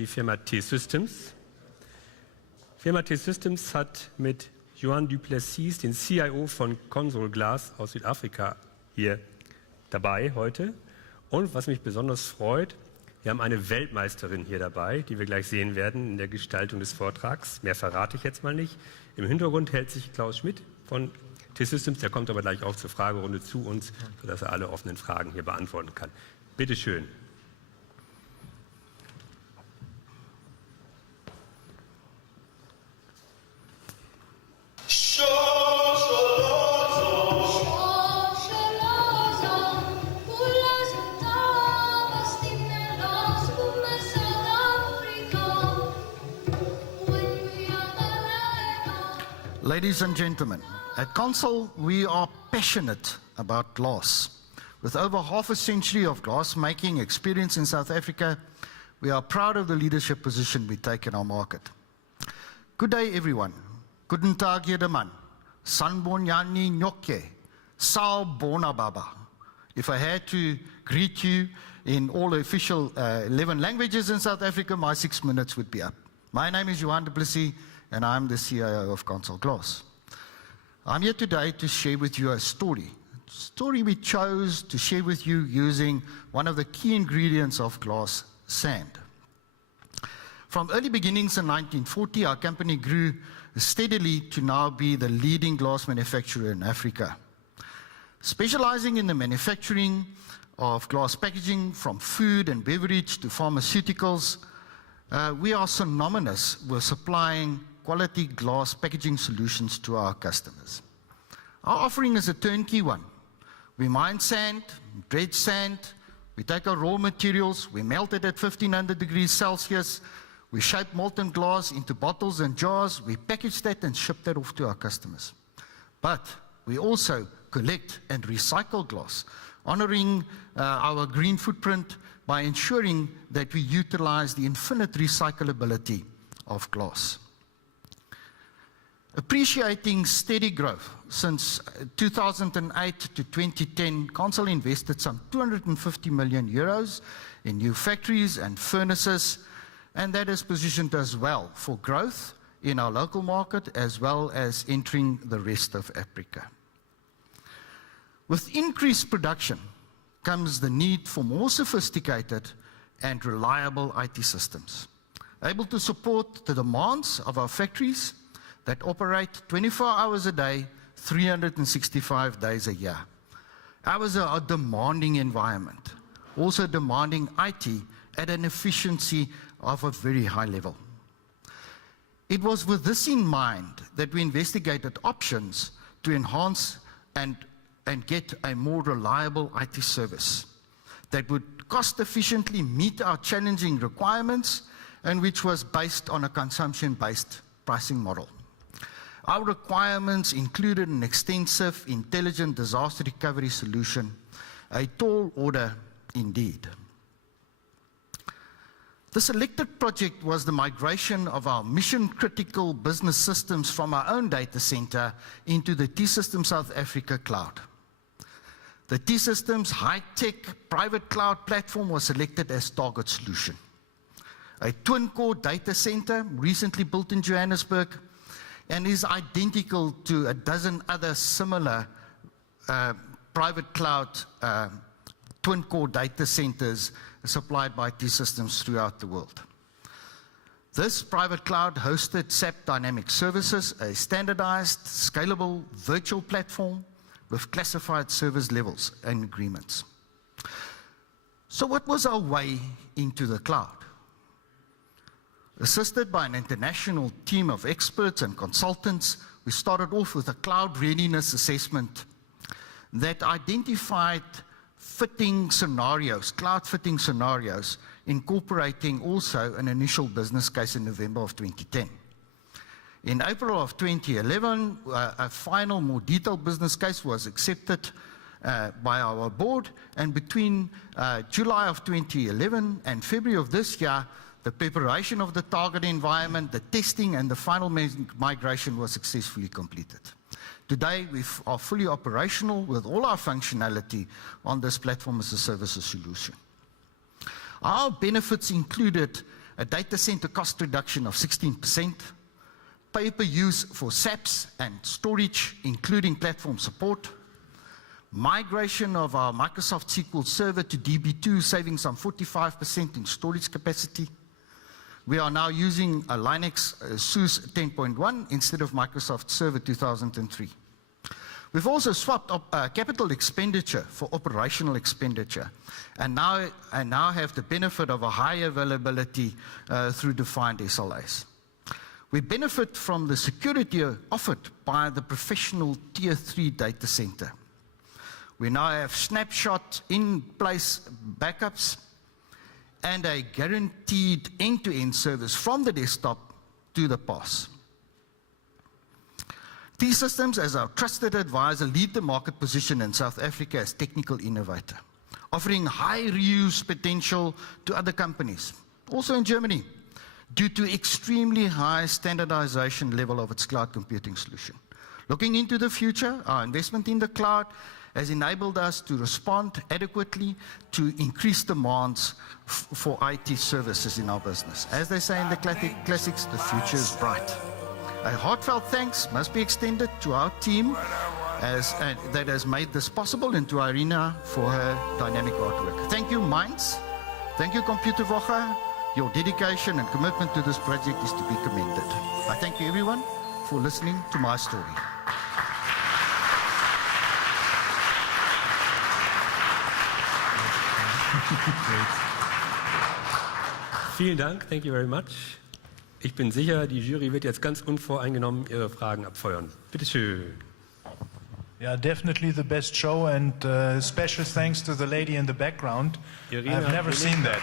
Die Firma T-Systems. Firma T-Systems hat mit Johan du Plessis, den CIO von Consol Glas aus Südafrika, hier dabei heute. Und was mich besonders freut, wir haben eine Weltmeisterin hier dabei, die wir gleich sehen werden in der Gestaltung des Vortrags. Mehr verrate ich jetzt mal nicht. Im Hintergrund hält sich Klaus Schmidt von T-Systems, der kommt aber gleich auch zur Fragerunde zu uns, sodass er alle offenen Fragen hier beantworten kann. Bitte schön. Ladies and gentlemen, at Consol we are passionate about glass. With over half a century of glass-making experience in South Africa, we are proud of the leadership position we take in our market. Good day, everyone. Guten Tag, jedermann. Sanbonyani nyoke. Sao bona baba. If I had to greet you in all the official 11 languages in South Africa, my 6 minutes would be up. My name is Johan du Plessis, and I'm the CIO of Consol Glass. I'm here today to share with you a story we chose to share with you using one of the key ingredients of glass, sand. From early beginnings in 1940, our company grew steadily to now be the leading glass manufacturer in Africa. Specializing in the manufacturing of glass packaging from food and beverage to pharmaceuticals, we are synonymous with supplying quality glass packaging solutions to our customers. Our offering is a turnkey one. We mine sand, dredge sand, we take our raw materials, we melt it at 1500 degrees Celsius, we shape molten glass into bottles and jars, we package that and ship that off to our customers. But we also collect and recycle glass, honoring our green footprint by ensuring that we utilize the infinite recyclability of glass. Appreciating steady growth since 2008 to 2010, Consol invested some 250 million euros in new factories and furnaces, and that has positioned us well for growth in our local market as well as entering the rest of Africa. With increased production comes the need for more sophisticated and reliable IT systems, able to support the demands of our factories that operate 24 hours a day, 365 days a year. Ours are a demanding environment, also demanding IT at an efficiency of a very high level. It was with this in mind that we investigated options to enhance and get a more reliable IT service that would cost efficiently meet our challenging requirements and which was based on a consumption-based pricing model. Our requirements included an extensive intelligent disaster recovery solution, a tall order indeed. The selected project was the migration of our mission-critical business systems from our own data center into the T-Systems South Africa cloud. The T-Systems high-tech private cloud platform was selected as target solution. A twin-core data center recently built in Johannesburg and is identical to a dozen other similar private cloud twin-core data centers supplied by T-Systems throughout the world. This private cloud hosted SAP Dynamic Services, a standardized, scalable virtual platform with classified service levels and agreements. So what was our way into the cloud? Assisted by an international team of experts and consultants, we started off with a cloud readiness assessment that identified fitting scenarios, cloud fitting scenarios, incorporating also an initial business case in November of 2010. In April of 2011, a final, more detailed business case was accepted by our board, and between July of 2011 and February of this year, the preparation of the target environment, the testing, and the final migration was successfully completed. Today, we are fully operational with all our functionality on this platform as a services solution. Our benefits included a data center cost reduction of 16%, pay-per-use for SAPs and storage, including platform support, migration of our Microsoft SQL Server to DB2, saving some 45% in storage capacity. We are now using a Linux SUSE 10.1 instead of Microsoft Server 2003. We've also swapped up capital expenditure for operational expenditure, and now have the benefit of a high availability through defined SLAs. We benefit from the security offered by the professional Tier 3 data center. We now have snapshot in-place backups and a guaranteed end-to-end service from the desktop to the PaaS. T-Systems, as our trusted advisor, lead the market position in South Africa as technical innovator, offering high reuse potential to other companies, also in Germany, due to extremely high standardization level of its cloud computing solution. Looking into the future, our investment in the cloud has enabled us to respond adequately to increased demands for IT services in our business. As they say in the classics, the future is bright. A heartfelt thanks must be extended to our team that has made this possible, and to Irina for her dynamic artwork. Thank you, Minds. Thank you, Computerwoche. Your dedication and commitment to this project is to be commended. I thank you, everyone, for listening to my story. Vielen Dank, thank you very much. Ich bin sicher, die Jury wird jetzt ganz unvoreingenommen ihre Fragen abfeuern. Bitte schön. Yeah, definitely the best show, and special thanks to the lady in the background. Irina, I've never seen that.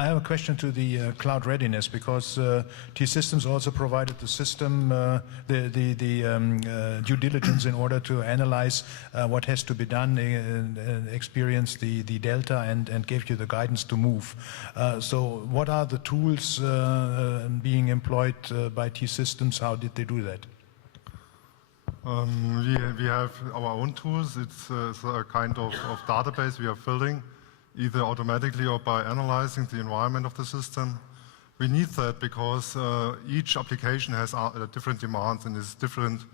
I have a question to the cloud readiness, because T-Systems also provided the system, due diligence in order to analyze what has to be done, experience the delta, and gave you the guidance to move. So what are the tools being employed by T-Systems? How did they do that? We have our own tools. It's a kind of database we are filling, either automatically or by analyzing the environment of the system. We need that because each application has different demands and has different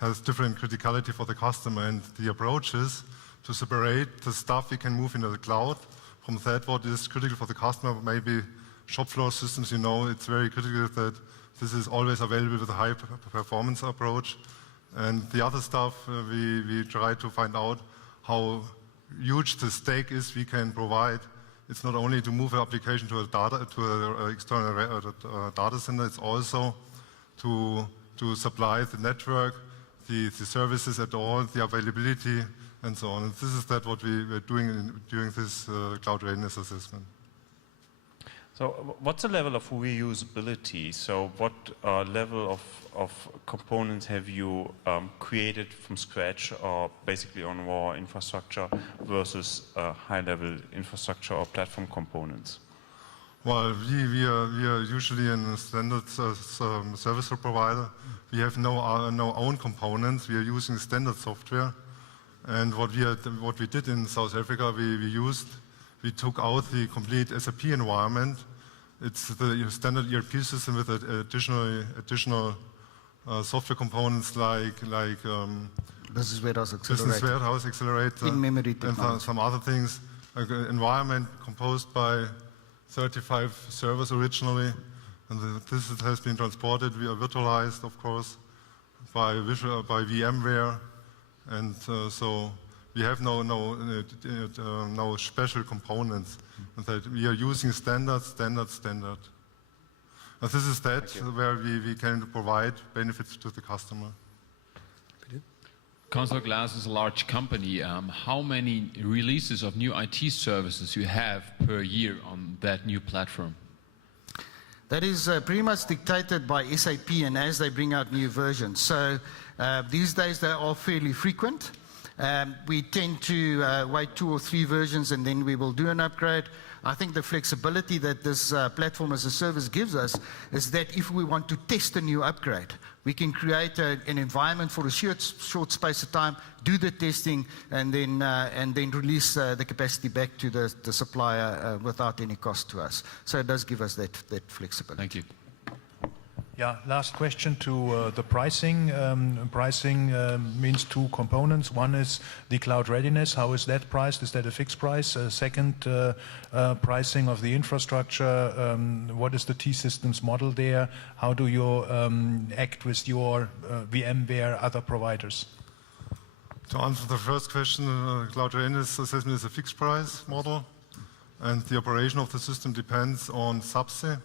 criticality for the customer. And the approach is to separate the stuff we can move into the cloud from that what is critical for the customer. Maybe shop floor systems, you know, it's very critical that this is always available with a high performance approach. And the other stuff, we try to find out how huge the stake is we can provide. It's not only to move an application to an external data center, it's also to supply the network, the services at all, the availability, and so on. And this is what we were doing during this cloud readiness assessment. So what's the level of reusability? So what level of components have you created from scratch, or basically on raw infrastructure, versus high-level infrastructure or platform components? Well, we are usually a standard service provider. We have no own components. We are using standard software. And what we did in South Africa, we took out the complete SAP environment. It's the standard ERP system with additional software components like Business Warehouse Accelerator, in-memory and some other things. Environment composed by 35 servers originally, and this has been transported. We are virtualized, of course, by VMware, and so we have no special components. That we are using standard. And this is where we can provide benefits to the customer. Consol Glass is a large company. How many releases of new IT services you have per year on that new platform? That is pretty much dictated by SAP and as they bring out new versions. So these days they are fairly frequent. We tend to wait 2 or 3 versions and then we will do an upgrade. I think the flexibility that this platform as a service gives us is that if we want to test a new upgrade, We can create an environment for a short space of time, do the testing, and then release the capacity back to the supplier without any cost to us. So it does give us that flexibility. Thank you. Yeah, last question to the pricing. Pricing means two components. One is the cloud readiness. How is that priced? Is that a fixed price? Second, pricing of the infrastructure. What is the T-Systems model there? How do you act with your VMware other providers? To answer the first question, cloud readiness assessment is a fixed price model, and the operation of the system depends on SAPSE,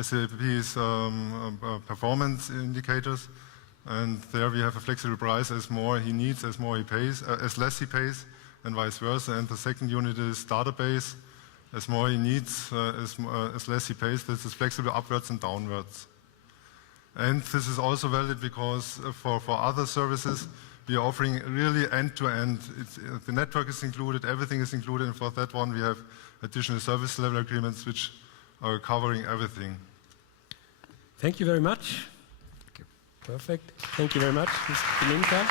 SAP's performance indicators, and there we have a flexible price. As more he needs, as more he pays, as less he pays, and vice versa. And the second unit is database. As more he needs, as less he pays. This is flexible upwards and downwards. And this is also valid because for other services, we are offering really end-to-end. The network is included, everything is included, and for that one we have additional service level agreements which are covering everything. Thank you very much. Thank you. Perfect. Thank you very much, Ms. Bilenka.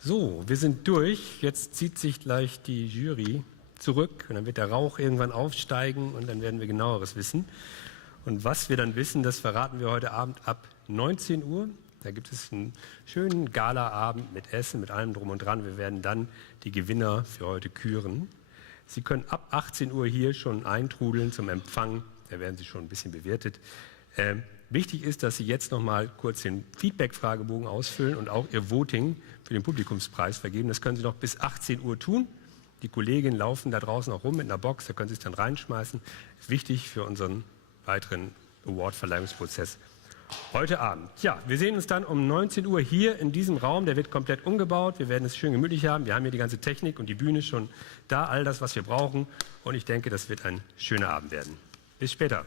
So, wir sind durch. Jetzt zieht sich gleich die Jury zurück und dann wird der Rauch irgendwann aufsteigen und dann werden wir genaueres wissen. Und was wir dann wissen, das verraten wir heute Abend ab 19 Uhr. Da gibt es einen schönen Galaabend mit Essen, mit allem drum und dran. Wir werden dann die Gewinner für heute küren. Sie können ab 18 Uhr hier schon eintrudeln zum Empfang. Da werden Sie schon ein bisschen bewertet. Wichtig ist, dass Sie jetzt noch mal kurz den Feedback-Fragebogen ausfüllen und auch Ihr Voting für den Publikumspreis vergeben. Das können Sie noch bis 18 Uhr tun. Die Kolleginnen laufen da draußen auch rum mit einer Box, da können Sie es dann reinschmeißen. Das ist wichtig für unseren weiteren Award-Verleihungsprozess heute Abend. Ja, wir sehen uns dann um 19 Uhr hier in diesem Raum. Der wird komplett umgebaut. Wir werden es schön gemütlich haben. Wir haben hier die ganze Technik und die Bühne schon da, all das, was wir brauchen. Und ich denke, das wird ein schöner Abend werden. Bis später.